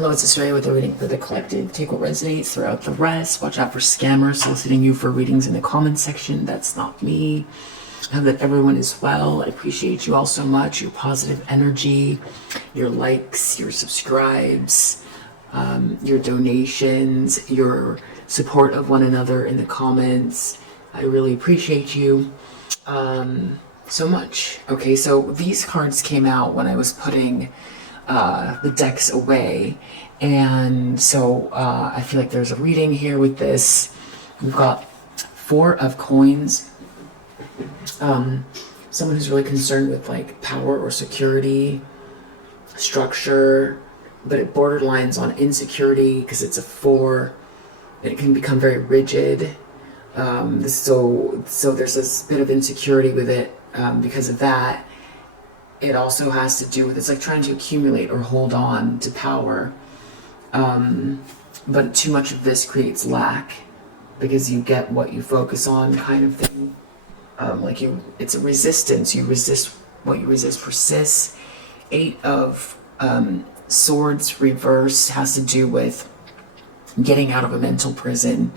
Hello, it's Australia with the reading for the collective. Take what resonates, throw out the rest. Watch out for scammers soliciting you for readings in the comments section. That's not me. I hope that everyone is well. I appreciate you all so much. Your positive energy, your likes, your subscribes, your donations, your support of one another in the comments. I really appreciate you so much. Okay, so these cards came out when I was putting the decks away, and so I feel like there's a reading here with this. We've got 4 of coins. Someone who's really concerned with like power or security, structure, but it borderlines on insecurity because it's a 4. It can become very rigid. So there's this bit of insecurity with it because of that. It also has to do with, it's like trying to accumulate or hold on to power. But too much of this creates lack because you get what you focus on, kind of thing. It's a resistance. You resist what you resist persists. 8 of Swords reverse has to do with getting out of a mental prison,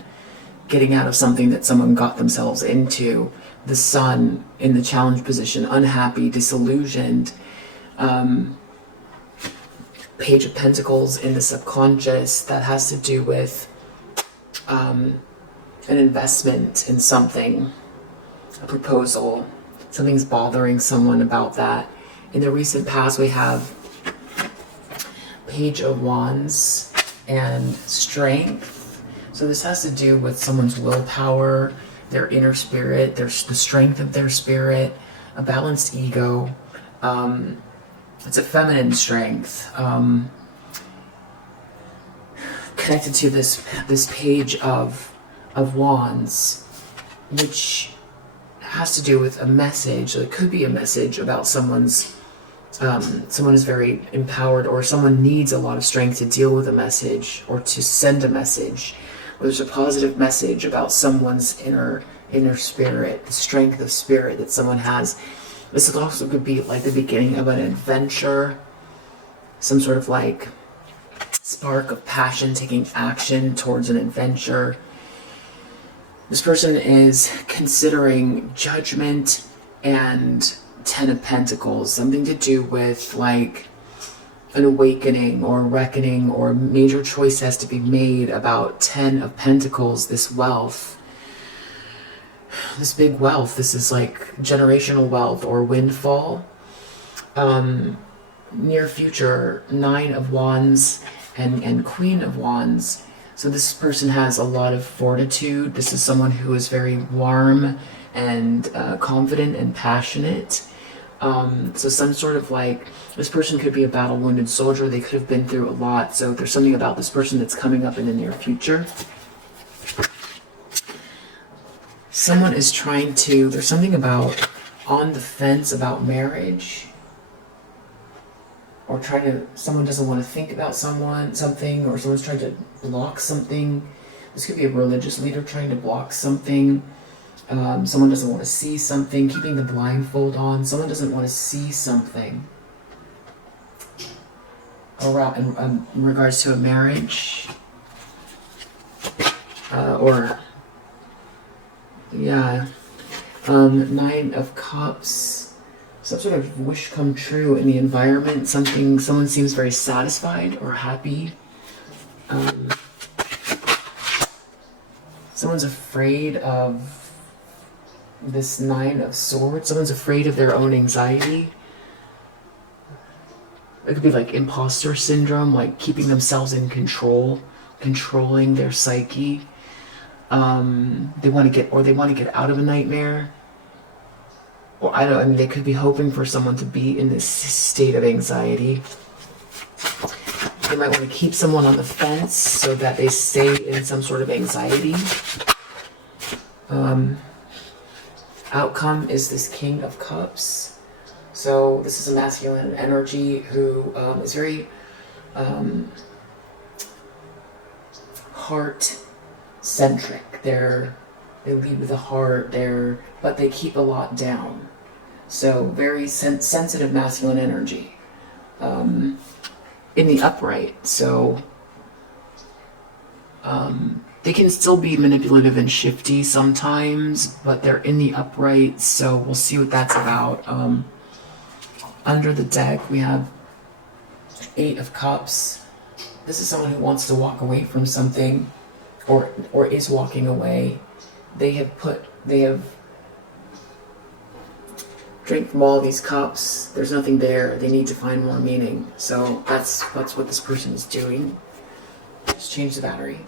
getting out of something that someone got themselves into. The Sun in the challenge position, unhappy, disillusioned. Page of Pentacles in the subconscious, that has to do with an investment in something, a proposal. Something's bothering someone about that. In the recent past, we have Page of Wands and Strength. So this has to do with someone's willpower, their inner spirit, the strength of their spirit, a balanced ego. It's a feminine strength, connected to this Page of Wands, which has to do with a message. It could be a message about someone is very empowered, or someone needs a lot of strength to deal with a message or to send a message. Or there's a positive message about someone's inner spirit, the strength of spirit that someone has. This also could be like the beginning of an adventure, some sort of like spark of passion, taking action towards an adventure. This person is considering Judgment and 10 of Pentacles, something to do with like an awakening or reckoning, or a major choice has to be made about 10 of Pentacles, this wealth, this big wealth. This is like generational wealth or windfall. Near future, 9 of Wands and Queen of Wands. So this person has a lot of fortitude. This is someone who is very warm and confident and passionate. So some sort of like, this person could be a battle-wounded soldier. They could have been through a lot. So there's something about this person that's coming up in the near future. Someone is trying to, there's something about on the fence about marriage. Or someone doesn't want to think about something, or someone's trying to block something. This could be a religious leader trying to block something. Someone doesn't want to see something, keeping the blindfold on. Someone doesn't want to see something. Or in regards to a marriage. 9 of Cups. Some sort of wish come true in the environment. Someone seems very satisfied or happy. Someone's afraid of this 9 of Swords. Someone's afraid of their own anxiety. It could be like imposter syndrome, like keeping themselves in control, controlling their psyche. They want to get out of a nightmare. Or they could be hoping for someone to be in this state of anxiety. They might want to keep someone on the fence so that they stay in some sort of anxiety. Outcome is this King of Cups. So this is a masculine energy who is very heart-centric. They lead with the heart, but they keep a lot down. So very sensitive masculine energy. in the upright. So they can still be manipulative and shifty sometimes, but they're in the upright, so we'll see what that's about. Under the deck, we have 8 of Cups. This is someone who wants to walk away from something, or is walking away. They have drank from all these cups. There's nothing there. They need to find more meaning. So that's what this person is doing. Just change the battery.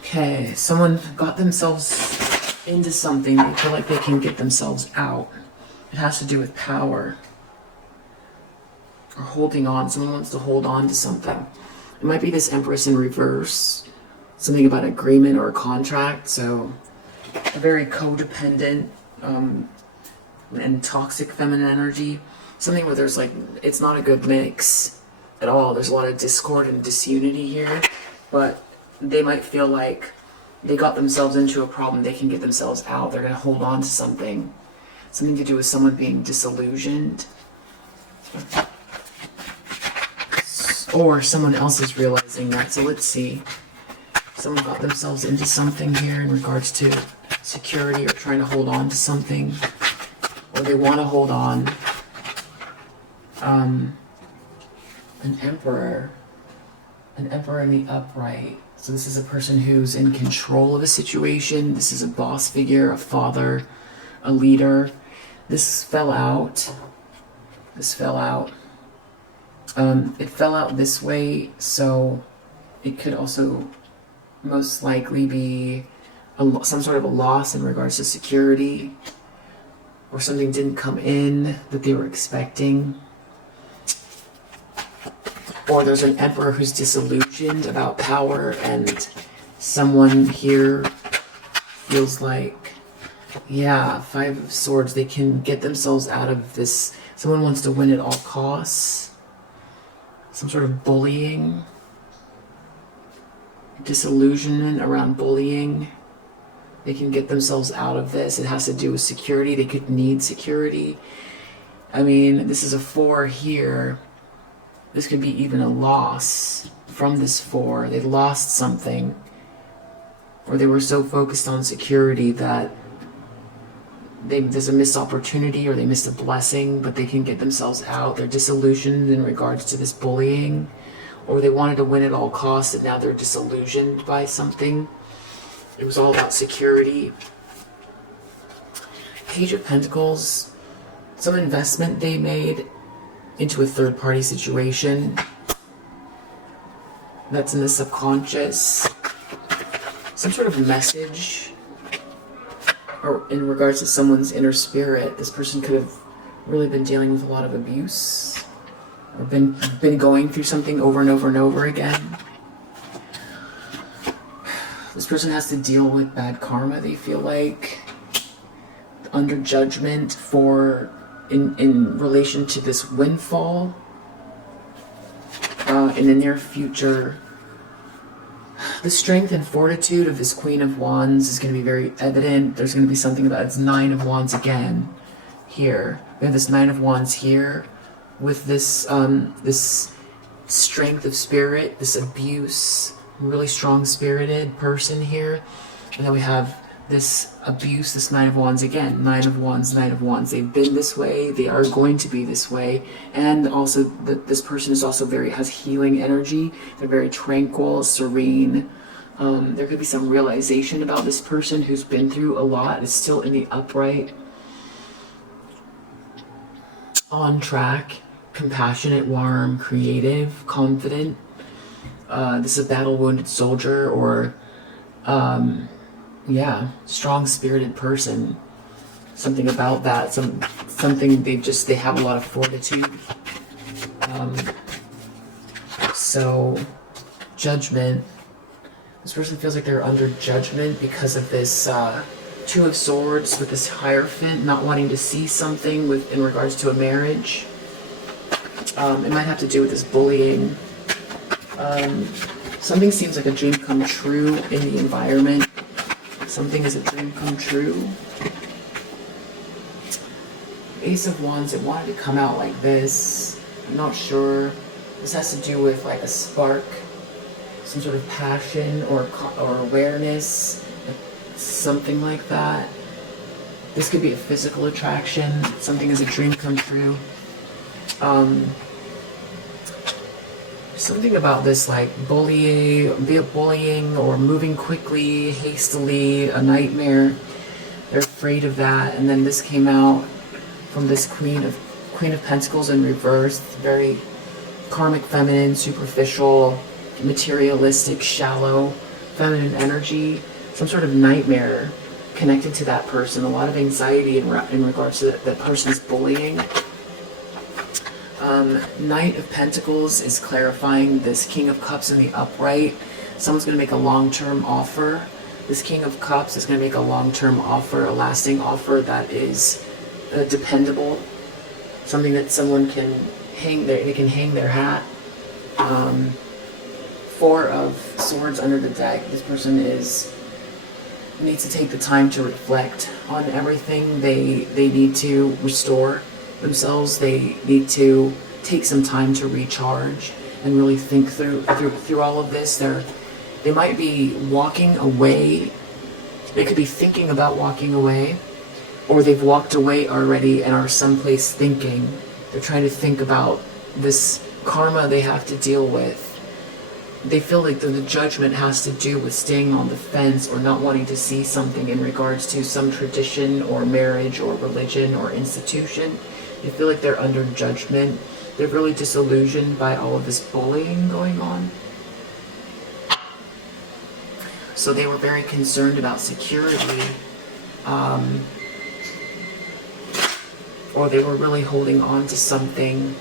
Okay, someone got themselves into something. They feel like they can get themselves out. It has to do with power or holding on. Someone wants to hold on to something. It might be this Empress in reverse. Something about agreement or a contract. So a very codependent and toxic feminine energy. Something where there's like, it's not a good mix at all. There's a lot of discord and disunity here. But they might feel like they got themselves into a problem. They can get themselves out. They're going to hold on to something. Something to do with someone being disillusioned. Or someone else is realizing that. So let's see. Someone got themselves into something here in regards to security or trying to hold on to something. Or they want to hold on. An emperor. An emperor in the upright. So this is a person who's in control of a situation. This is a boss figure, a father, a leader. This fell out. This fell out. It fell out this way, so it could also most likely be some sort of a loss in regards to security, or something didn't come in that they were expecting. Or there's an emperor who's disillusioned about power, and someone here feels like, yeah, 5 of Swords, they can get themselves out of this. Someone wants to win at all costs. Some sort of bullying. Disillusionment around bullying. They can get themselves out of this. It has to do with security. They could need security. I mean, this is a 4 here. This could be even a loss from this 4. They lost something. Or they were so focused on security that there's a missed opportunity, or they missed a blessing, but they can get themselves out. They're disillusioned in regards to this bullying. Or they wanted to win at all costs, and now they're disillusioned by something. It was all about security. Page of Pentacles. Some investment they made into a third-party situation that's in the subconscious. Some sort of message, or in regards to someone's inner spirit. This person could have really been dealing with a lot of abuse, or been going through something over and over and over again. This person has to deal with bad karma, they feel like, under judgment for in relation to this windfall in the near future. The strength and fortitude of this Queen of Wands is going to be very evident. There's going to be something about, it's 9 of Wands again here. We have this 9 of Wands here with this this strength of spirit, this abuse, really strong-spirited person here. And then we have this abuse, this 9 of Wands again. 9 of Wands, 9 of Wands. They've been this way. They are going to be this way. And also, this person is also has healing energy. They're very tranquil, serene. There could be some realization about this person who's been through a lot. Is still in the upright. On track. Compassionate, warm, creative, confident. This is a battle-wounded soldier, or yeah, strong-spirited person. Something about that. Something they have a lot of fortitude. So, judgment. This person feels like they're under judgment because of this 2 of Swords with this Hierophant, not wanting to see something in regards to a marriage. It might have to do with this bullying. Something seems like a dream come true in the environment. Something is a dream come true. Ace of Wands, it wanted to come out like this. I'm not sure. This has to do with like a spark, some sort of passion or awareness, something like that. This could be a physical attraction, something as a dream come true. Something about this, like bullying or moving quickly, hastily, a nightmare. They're afraid of that. And then this came out from this Queen of Pentacles in reverse, very karmic, feminine, superficial, materialistic, shallow, feminine energy, some sort of nightmare connected to that person, a lot of anxiety in regards to that person's bullying. Knight of Pentacles is clarifying this King of Cups in the upright. Someone's going to make a long-term offer. This King of Cups is going to make a long-term offer, a lasting offer that is dependable, something that someone can hang their hat. Four of Swords under the deck. This person needs to take the time to reflect on everything. They need to restore themselves. They need to take some time to recharge and really think through all of this. They might be walking away. They could be thinking about walking away, or they've walked away already and are someplace thinking. They're trying to think about this karma they have to deal with. They feel like the judgment has to do with staying on the fence or not wanting to see something in regards to some tradition or marriage or religion or institution. They feel like they're under judgment. They're really disillusioned by all of this bullying going on. So they were very concerned about security. Or they were really holding on to something.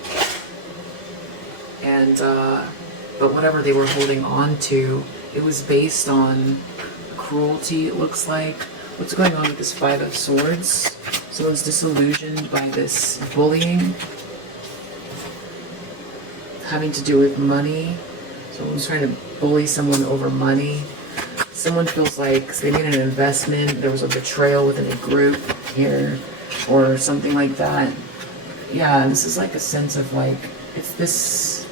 And, but whatever they were holding on to, it was based on cruelty, it looks like. What's going on with this Five of Swords? Someone's disillusioned by this bullying, having to do with money. Someone's trying to bully someone over money. Someone feels like they made an investment, there was a betrayal within a group here, or something like that. Yeah, this is like a sense of like, it's this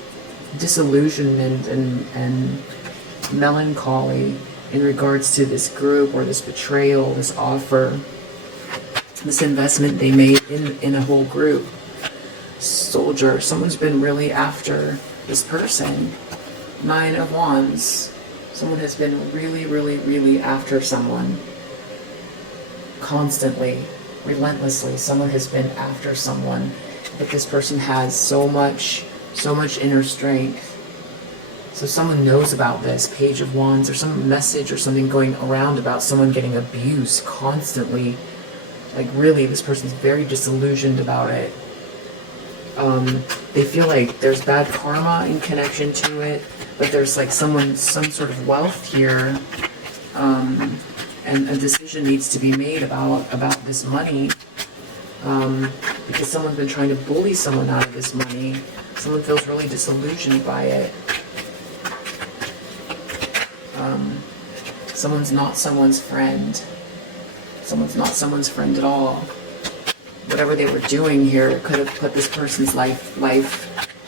disillusionment and melancholy in regards to this group or this betrayal, this offer, this investment they made in a whole group. Soldier, someone's been really after this person. Nine of Wands. Someone has been really after someone. Constantly, relentlessly. Someone has been after someone. But this person has so much inner strength. So someone knows about this. Page of Wands, or some message or something going around about someone getting abused constantly. Like really, this person's very disillusioned about it. They feel like there's bad karma in connection to it, but there's like some sort of wealth here, and a decision needs to be made about this money, because someone's been trying to bully someone out of this money. Someone feels really disillusioned by it. Someone's not someone's friend. Someone's not someone's friend at all. Whatever they were doing here could have put this person's life,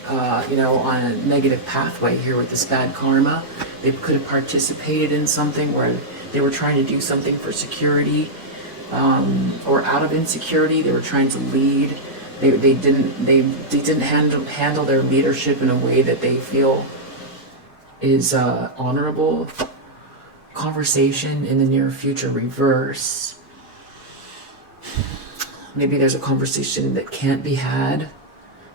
on a negative pathway here with this bad karma. They could have participated in something where they were trying to do something for security, or out of insecurity. They were trying to lead. They didn't handle their leadership in a way that they feel is honorable. Conversation in the near future reverse. Maybe there's a conversation that can't be had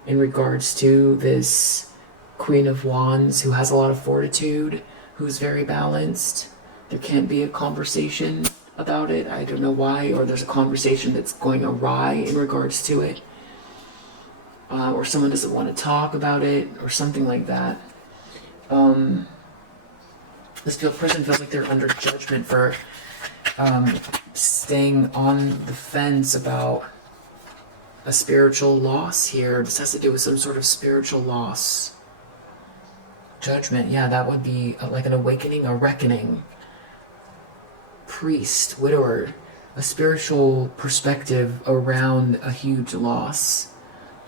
in regards to this Queen of Wands who has a lot of fortitude, who's very balanced. There can't be a conversation about it. I don't know why, or there's a conversation that's going awry in regards to it. Or someone doesn't want to talk about it, or something like that. This person feels like they're under judgment for staying on the fence about a spiritual loss here. This has to do with some sort of spiritual loss. Judgment, yeah, that would be like an awakening, a reckoning. Priest, widower, a spiritual perspective around a huge loss.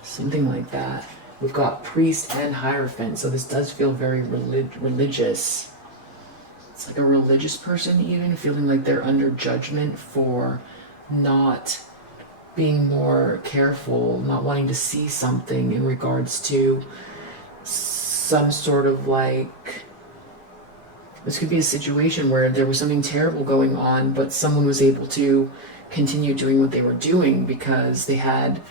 Something like that. We've got priest and hierophant, so this does feel very religious. It's like a religious person even, feeling like they're under judgment for not being more careful, not wanting to see something in regards to some sort of like, this could be a situation where there was something terrible going on, but someone was able to continue doing what they were doing because they had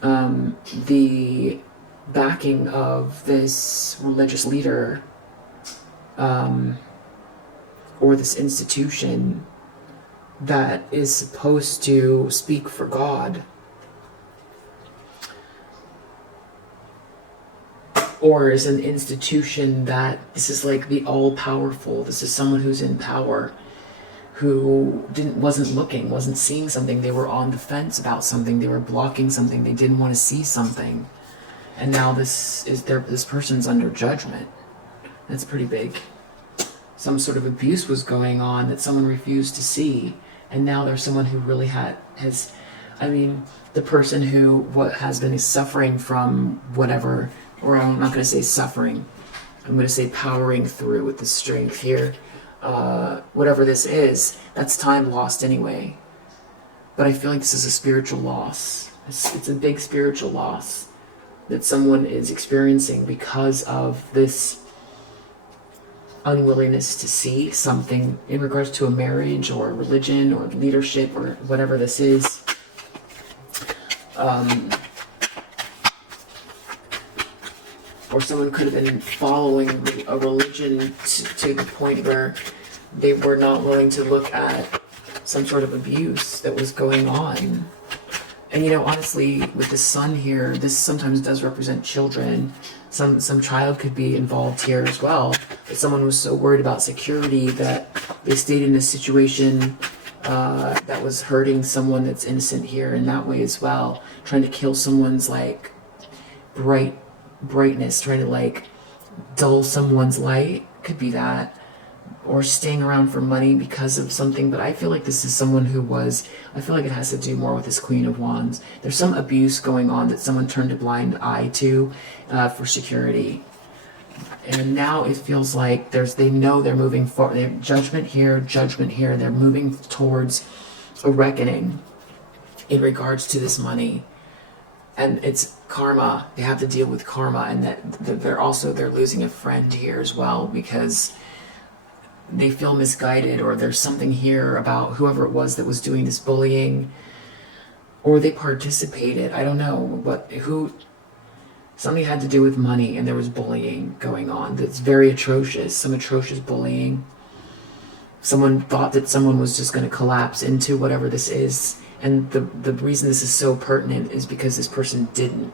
the backing of this religious leader or this institution that is supposed to speak for God. Or is an institution that this is like the all-powerful. This is someone who's in power, who wasn't looking, wasn't seeing something. They were on the fence about something. They were blocking something. They didn't want to see something. And now this person's under judgment. That's pretty big. Some sort of abuse was going on that someone refused to see. And now there's someone who really has, the person who has been suffering from whatever, or I'm not going to say suffering, I'm going to say powering through with the strength here. Whatever this is, that's time lost anyway. But I feel like this is a spiritual loss. It's a big spiritual loss that someone is experiencing because of this unwillingness to see something in regards to a marriage or religion or leadership or whatever this is. Or someone could have been following a religion to the point where they were not willing to look at some sort of abuse that was going on. And honestly, with the sun here, this sometimes does represent children. Some child could be involved here as well. But someone was so worried about security that they stayed in a situation that was hurting someone that's innocent here in that way as well. Trying to kill someone's like brightness, trying to like dull someone's light. Could be that. Or staying around for money because of something. But I feel like this is someone I feel like it has to do more with this Queen of Wands. There's some abuse going on that someone turned a blind eye to for security. And now it feels like they know they're moving forward. They have judgment here. They're moving towards a reckoning in regards to this money. And it's karma. They have to deal with karma. And that they're losing a friend here as well because they feel misguided, or there's something here about whoever it was that was doing this bullying, or they participated. I don't know, but something had to do with money, and there was bullying going on that's very atrocious, some atrocious bullying. Someone thought that someone was just going to collapse into whatever this is, and the reason this is so pertinent is because this person didn't,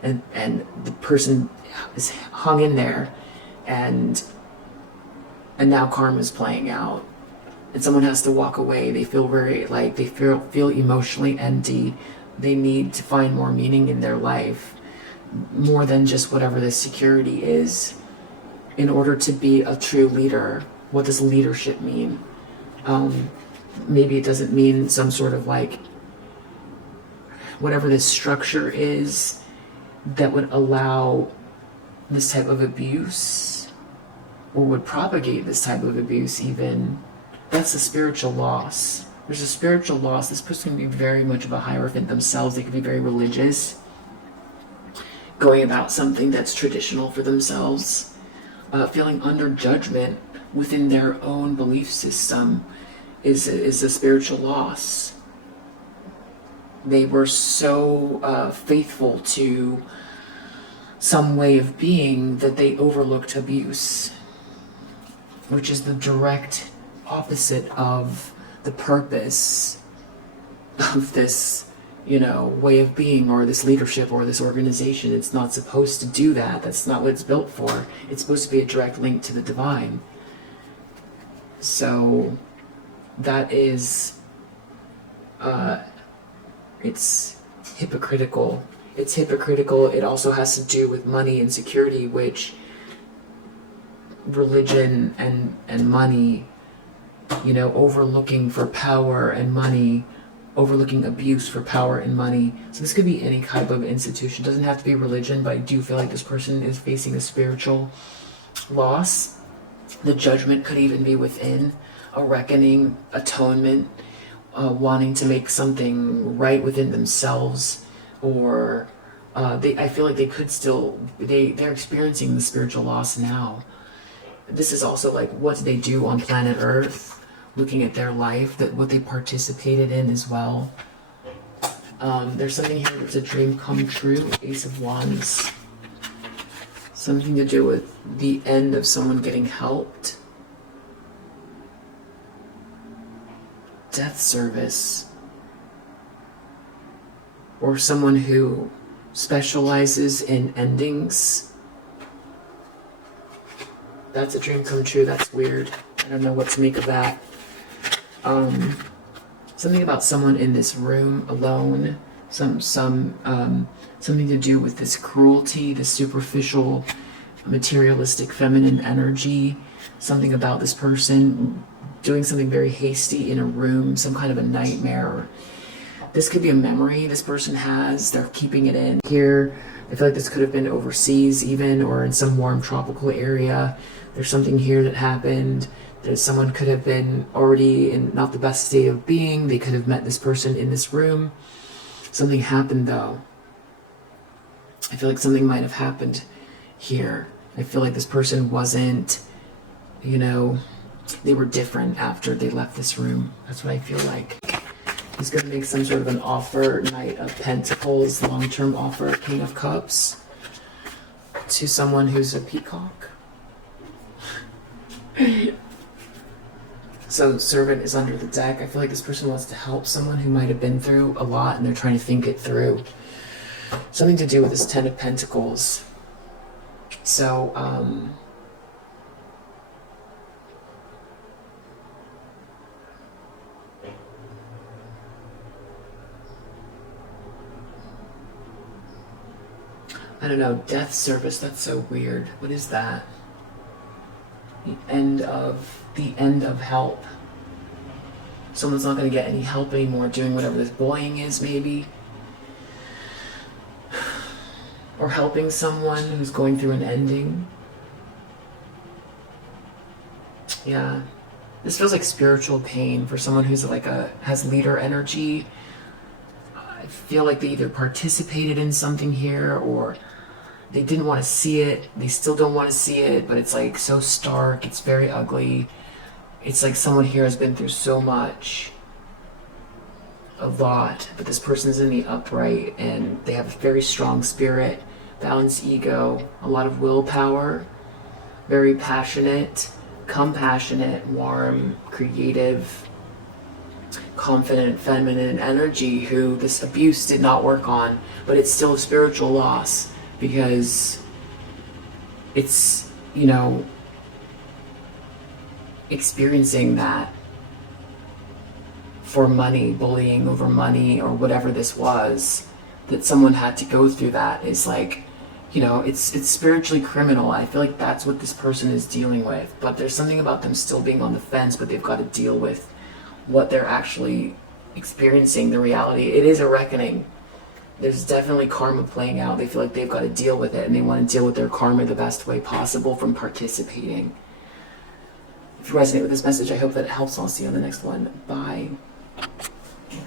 and the person is hung in there, and now karma is playing out, and someone has to walk away. They feel feel emotionally empty. They need to find more meaning in their life, more than just whatever this security is, in order to be a true leader. What does leadership mean? Maybe it doesn't mean some sort of like whatever this structure is that would allow this type of abuse, or would propagate this type of abuse even. That's a spiritual loss. There's a spiritual loss. This person can be very much of a hierophant themselves. They can be very religious, going about something that's traditional for themselves, feeling under judgment within their own belief system is a spiritual loss. They were so faithful to some way of being that they overlooked abuse, which is the direct opposite of the purpose of this, way of being, or this leadership, or this organization. It's not supposed to do that. That's not what it's built for. It's supposed to be a direct link to the divine. So that is, it's hypocritical. It's hypocritical. It also has to do with money and security, which religion and money, overlooking for power and money overlooking abuse for power and money. So this could be any type of institution. It doesn't have to be religion, but I do feel like this person is facing a spiritual loss. The judgment could even be within, a reckoning, atonement, wanting to make something right within themselves, or I feel like they could still, they're experiencing the spiritual loss now. This is also like, what did they do on planet Earth? Looking at their life, that what they participated in as well. There's something here that's a dream come true. Ace of Wands. Something to do with the end of someone getting helped. Death service. Or someone who specializes in endings. That's a dream come true. That's weird. I don't know what to make of that. Something about someone in this room alone. Something to do with this cruelty, this superficial, materialistic, feminine energy. Something about this person doing something very hasty in a room, some kind of a nightmare. This could be a memory this person has. They're keeping it in here. I feel like this could have been overseas even, or in some warm tropical area. There's something here that happened. That someone could have been already in not the best state of being. They could have met this person in this room. Something happened though. I feel like something might have happened here. I feel like this person wasn't, they were different after they left this room. That's what I feel like. He's going to make some sort of an offer, Knight of Pentacles, long-term offer, King of Cups, to someone who's a peacock. So Servant is under the deck. I feel like this person wants to help someone who might have been through a lot and they're trying to think it through. Something to do with this Ten of Pentacles. So, I don't know, death service, that's so weird. What is that? The end of help. Someone's not going to get any help anymore doing whatever this bullying is, maybe. Or helping someone who's going through an ending. Yeah. This feels like spiritual pain for someone who's like has leader energy. I feel like they either participated in something here or they didn't want to see it. They still don't want to see it, but it's like so stark. It's very ugly. It's like someone here has been through so much. A lot. But this person's in the upright and they have a very strong spirit, balanced ego, a lot of willpower, very passionate, compassionate, warm, creative, confident, feminine energy who this abuse did not work on, but it's still a spiritual loss because it's, experiencing that for money, bullying over money or whatever this was, that someone had to go through that is like, it's spiritually criminal. I feel like that's what this person is dealing with, but there's something about them still being on the fence, but they've got to deal with what they're actually experiencing, the reality. It is a reckoning. There's definitely karma playing out. They feel like they've got to deal with it and they want to deal with their karma the best way possible from participating. If you resonate with this message, I hope that it helps. I'll see you on the next one. Bye.